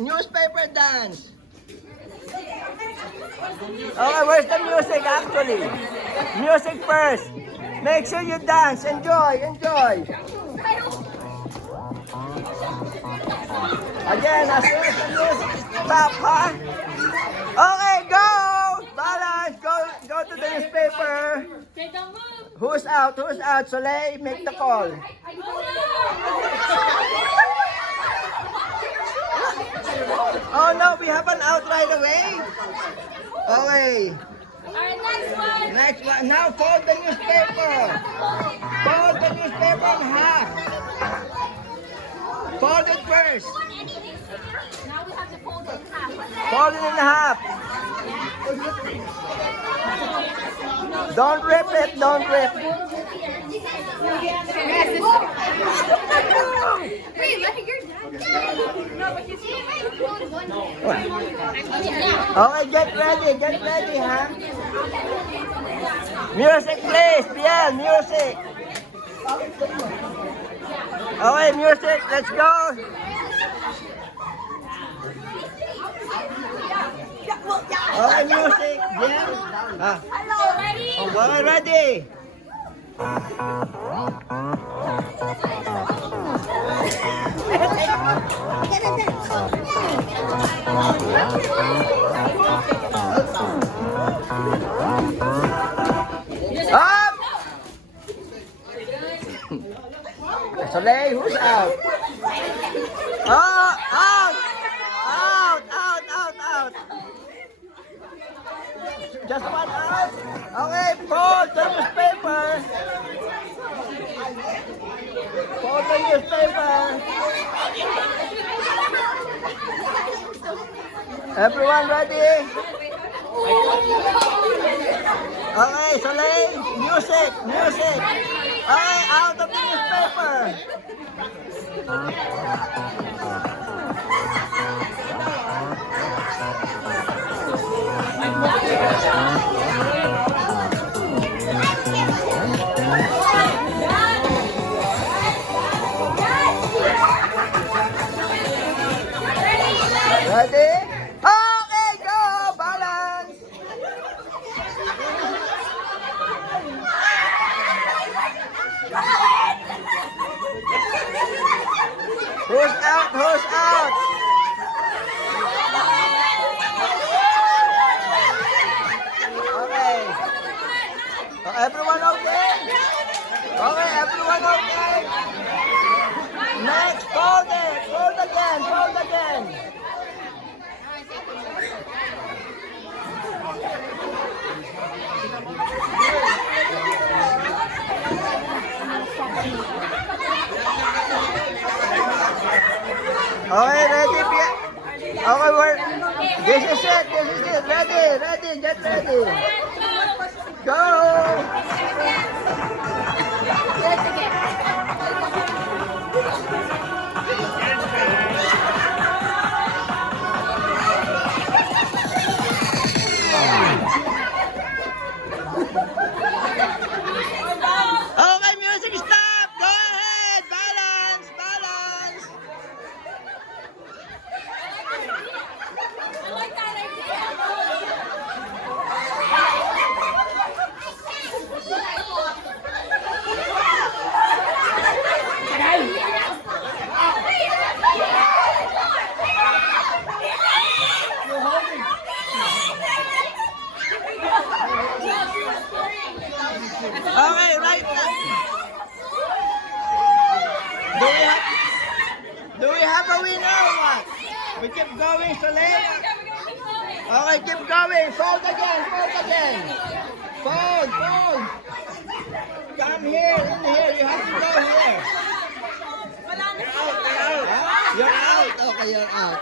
newspaper dance. Okay, where's the music actually? Music first. Make sure you dance. Enjoy, enjoy. Again, as soon as the music stop, huh? Okay, go! Balance, go to the newspaper. Who's out? Who's out? Soleil, make the call. Oh no, we have an out right away. Okay. Alright, next one. Next one. Now fold the newspaper. Fold the newspaper in half. Fold it first. Now we have to fold it in half. Fold it in half. Don't rip it. Don't rip. Wait, let it your No, but you see Okay, get ready, huh? Music, please, Biel, music. Okay, music, let's go. Okay, music, Biel. Hello, ready? Okay, ready. Up! Soleil, who's out? Oh, out! Out! Just one out. Okay, fold the newspaper. Fold the newspaper. Everyone ready? Okay, Soleil, music. Okay, out of the newspaper. Ready? Okay, go! Balance! Who's out? Okay. Everyone okay? Okay, everyone okay? Next, fold it. Fold again. Okay, ready? Okay, this is it. Ready. Get ready. Go. Okay, music stop. Go ahead. Balance. I like that idea. Okay, right. Do we have a winner or what? We keep going, Soleil. Okay, keep going. Fold again. Fold. Come here, in here. You have to go here. You're out. Okay, you're out.